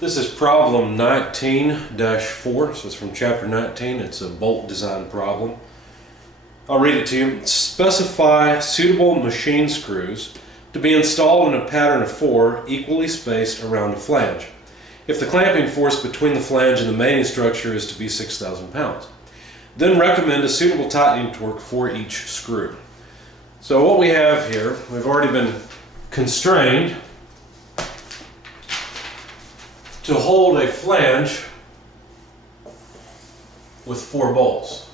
This is problem 19-4, so it's from chapter 19. It's a bolt design problem. I'll read it to you. Specify suitable machine screws to be installed in a pattern of 4 equally spaced around a flange, if the clamping force between the flange and the mating structure is to be 6,000 pounds. Then recommend a suitable tightening torque for each screw. So what we have here, we've already been constrained to hold a flange with 4 bolts.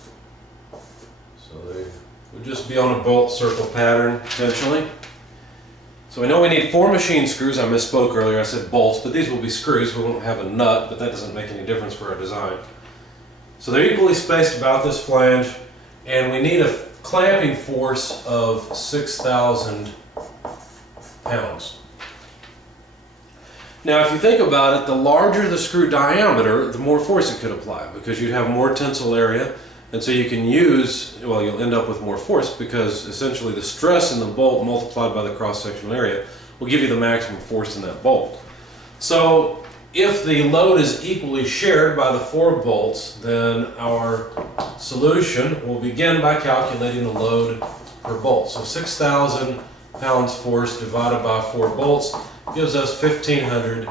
So they would just be on a bolt circle pattern potentially. So we know we need 4 machine screws. I misspoke earlier, I said bolts, but these will be screws. We won't have a nut, but that doesn't make any difference for our design. So they're equally spaced about this flange, and we need a clamping force of 6,000 pounds. Now if you think about it, the larger the screw diameter, the more force it could apply, because you'd have more tensile area, and so you can use, well, you'll end up with more force because essentially the stress in the bolt multiplied by the cross-sectional area will give you the maximum force in that bolt. So if the load is equally shared by the 4 bolts, then our solution will begin by calculating the load per bolt. So 6,000 pounds force divided by 4 bolts gives us 1,500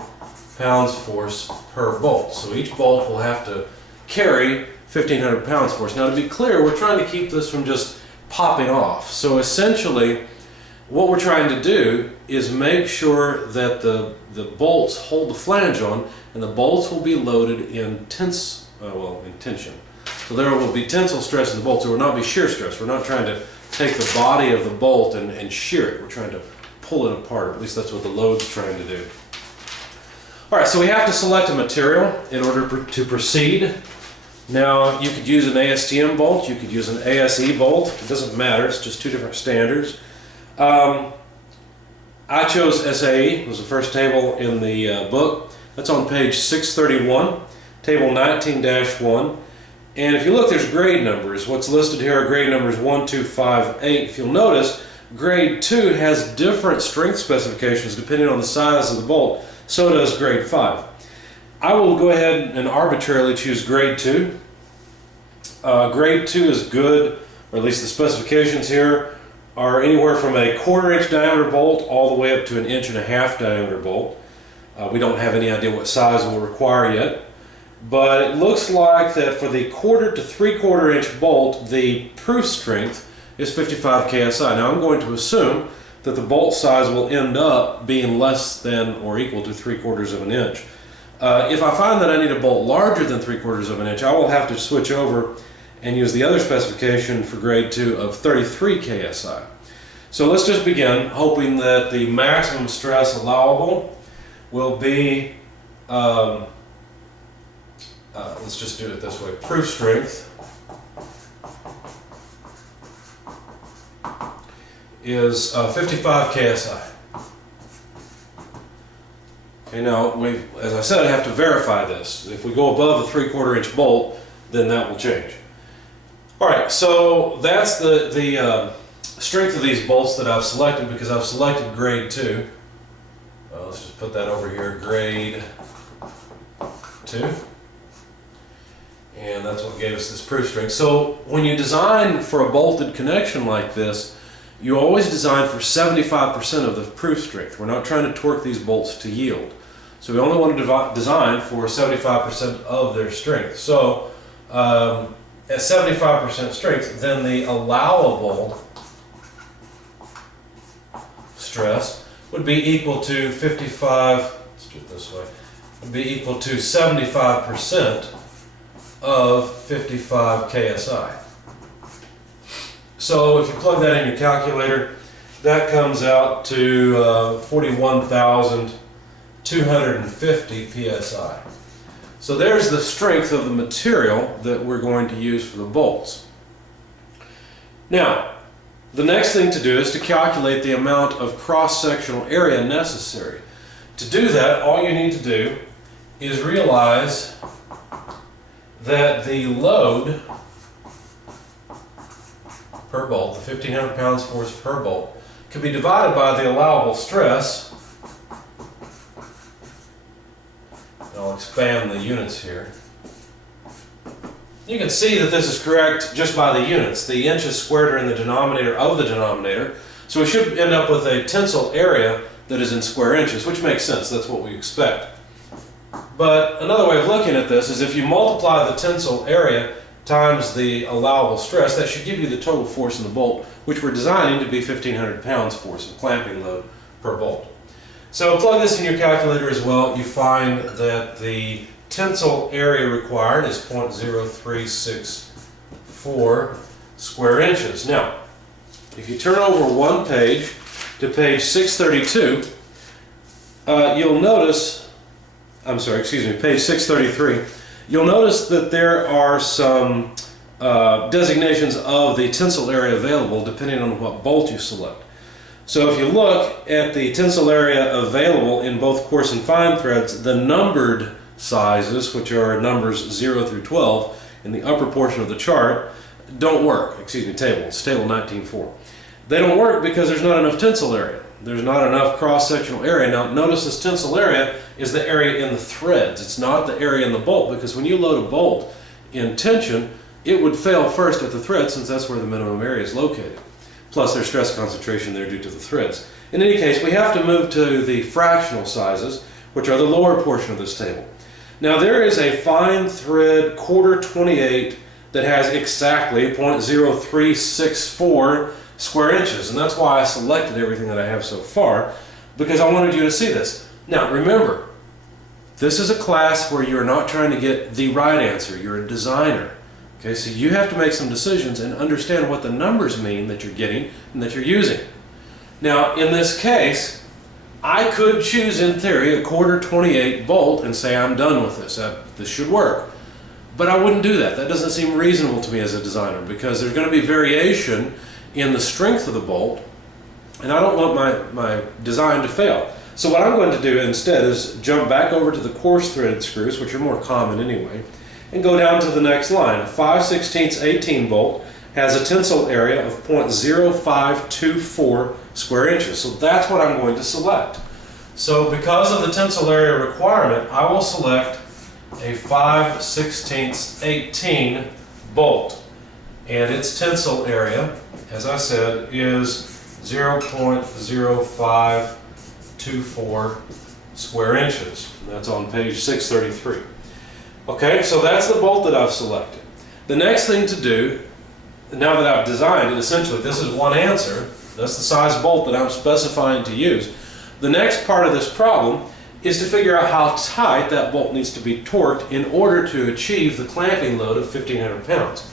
pounds force per bolt. So each bolt will have to carry 1,500 pounds force. Now to be clear, we're trying to keep this from just popping off. So essentially what we're trying to do is make sure that the bolts hold the flange on, and the bolts will be loaded in tension. So there will be tensile stress in the bolts. There will not be shear stress. We're not trying to take the body of the bolt and shear it. We're trying to pull it apart, or at least that's what the load's trying to do. Alright, so we have to select a material in order to proceed. Now you could use an ASTM bolt, you could use an ASE bolt, it doesn't matter, it's just 2 different standards. I chose SAE, it was the first table in the book. That's on page 631, table 19-1. And if you look, there's grade numbers. What's listed here are grade numbers 1, 2, 5, 8. If you'll notice, grade 2 has different strength specifications depending on the size of the bolt. So does grade 5. I will go ahead and arbitrarily choose grade 2. Grade 2 is good, or at least the specifications here are anywhere from a 1/4 inch diameter bolt all the way up to an 1.5 inch diameter bolt. We don't have any idea what size we'll require yet, but it looks like that for the 1/4 to 3/4 inch bolt, the proof strength is 55 KSI. Now I'm going to assume that the bolt size will end up being less than or equal to 3/4 inch. If I find that I need a bolt larger than 3/4 inch, I will have to switch over and use the other specification for grade 2 of 33 KSI. So let's just begin, hoping that the maximum stress allowable will be, let's just do it this way, proof strength is 55 KSI. Okay, now, as I said, I have to verify this. If we go above a 3/4 inch bolt, then that will change. Alright, so that's the strength of these bolts that I've selected, because I've selected grade 2. Let's just put that over here, grade 2. And that's what gave us this proof strength. So when you design for a bolted connection like this, you always design for 75% of the proof strength. We're not trying to torque these bolts to yield. So we only want to design for 75% of their strength. So at 75% strength, then the allowable stress would be equal to 55, let's do it this way, would be equal to 75% of 55 KSI. So if you plug that in your calculator, that comes out to 41,250 PSI. So there's the strength of the material that we're going to use for the bolts. Now, the next thing to do is to calculate the amount of cross-sectional area necessary. To do that, all you need to do is realize that the load per bolt, the 1,500 pounds force per bolt, can be divided by the allowable stress I'll expand the units here. You can see that this is correct just by the units. The inches squared are in the denominator of the denominator, so we should end up with a tensile area that is in square inches, which makes sense. That's what we expect. But another way of looking at this is if you multiply the tensile area times the allowable stress, that should give you the total force in the bolt, which we're designing to be 1,500 pounds force of clamping load per bolt. So plug this in your calculator as well. You find that the tensile area required is 0.0364 square inches. Now, if you turn over one page to page 632, you'll notice, page 633, you'll notice that there are some designations of the tensile area available depending on what bolt you select. So if you look at the tensile area available in both coarse and fine threads, the numbered sizes, which are numbers 0 through 12 in the upper portion of the chart, don't work. It's table 19.4. They don't work because there's not enough tensile area. There's not enough cross-sectional area. Now notice this tensile area is the area in the threads. It's not the area in the bolt, because when you load a bolt in tension, it would fail first at the thread, since that's where the minimum area is located. Plus there's stress concentration there due to the threads. In any case, we have to move to the fractional sizes, which are the lower portion of this table. Now there is a fine thread quarter 28 that has exactly 0.0364 square inches, and that's why I selected everything that I have so far, because I wanted you to see this. Now remember, this is a class where you're not trying to get the right answer. You're a designer. Okay, so you have to make some decisions and understand what the numbers mean that you're getting and that you're using. Now in this case, I could choose in theory a quarter 28 bolt and say I'm done with this. This should work. But I wouldn't do that. That doesn't seem reasonable to me as a designer, because there's going to be variation in the strength of the bolt, and I don't want my design to fail. So what I'm going to do instead is jump back over to the coarse threaded screws, which are more common anyway, and go down to the next line. A 5/16 18 bolt has a tensile area of 0.0524 square inches. So that's what I'm going to select. So because of the tensile area requirement, I will select a 5/16 18 bolt. And its tensile area, as I said, is 0.0524 square inches. That's on page 633. Okay, so that's the bolt that I've selected. The next thing to do, now that I've designed it, essentially this is one answer. That's the size bolt that I'm specifying to use. The next part of this problem is to figure out how tight that bolt needs to be torqued in order to achieve the clamping load of 1,500 pounds.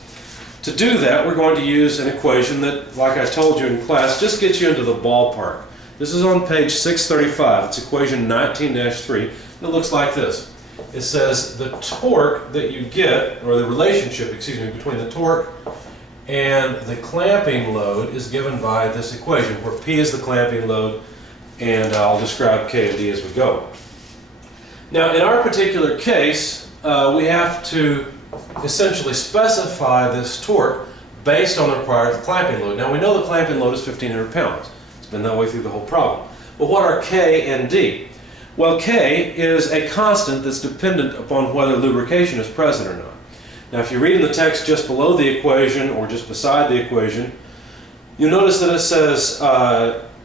To do that, we're going to use an equation that, like I told you in class, just gets you into the ballpark. This is on page 635. It's equation 19-3, and it looks like this. It says the torque that you get, or the relationship, between the torque and the clamping load is given by this equation, where P is the clamping load, and I'll describe K and D as we go. Now, in our particular case, we have to essentially specify this torque based on the required clamping load. Now, we know the clamping load is 1,500 pounds. It's been that way through the whole problem. But what are K and D? Well, K is a constant that's dependent upon whether lubrication is present or not. Now, if you read in the text just below the equation or just beside the equation, you'll notice that it says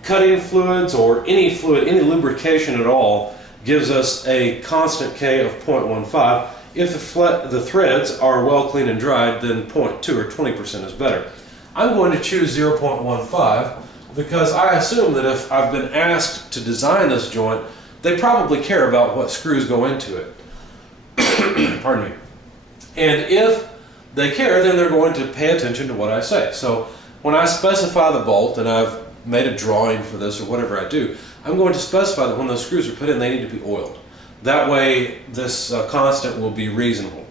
cutting fluids or any fluid, any lubrication at all, gives us a constant K of 0.15. If the threads are well cleaned and dried, then 0.2 or 20% is better. I'm going to choose 0.15 because I assume that if I've been asked to design this joint, they probably care about what screws go into it. Pardon me. And if they care, then they're going to pay attention to what I say. So when I specify the bolt, and I've made a drawing for this or whatever I do, I'm going to specify that when those screws are put in, they need to be oiled. That way this constant will be reasonable,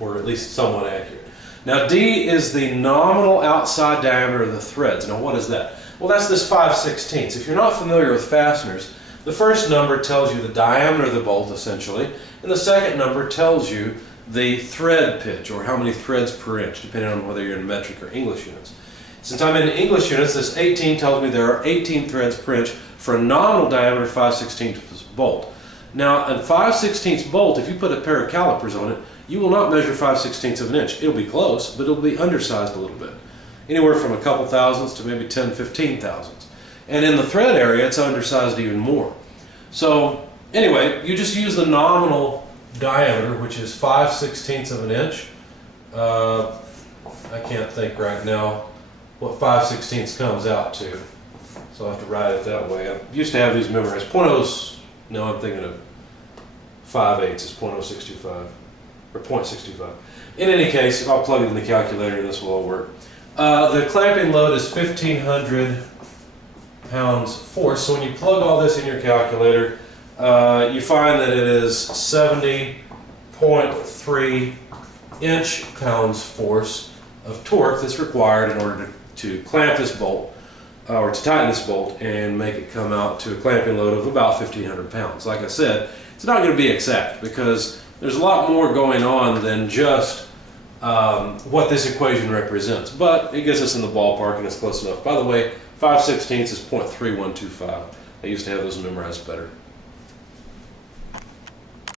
or at least somewhat accurate. Now D is the nominal outside diameter of the threads. Now what is that? Well, that's this 5/16. If you're not familiar with fasteners, the first number tells you the diameter of the bolt essentially, and the second number tells you the thread pitch, or how many threads per inch, depending on whether you're in metric or English units. Since I'm in English units, this 18 tells me there are 18 threads per inch for a nominal diameter 5/16 bolt. Now, a 5/16 bolt, if you put a pair of calipers on it, you will not measure 5/16 of an inch. It'll be close, but it'll be undersized a little bit. Anywhere from a couple thousandths to maybe 10, 15 thousandths. And in the thread area, it's undersized even more. So anyway, you just use the nominal diameter, which is 5/16 of an inch. I can't think right now what 5/16 comes out to, so I'll have to write it that way. I used to have these memorized. No, I'm thinking of 5/8 is 0.0625 or 0.65. In any case, I'll plug it in the calculator and this will all work. The clamping load is 1,500 pounds force. So when you plug all this in your calculator, you find that it is 70.3 inch-pounds force of torque that's required in order to clamp this bolt, or to tighten this bolt and make it come out to a clamping load of about 1,500 pounds. Like I said, it's not going to be exact because there's a lot more going on than just what this equation represents, but it gets us in the ballpark and it's close enough. By the way, 5/16 is 0.3125. I used to have those memorized better.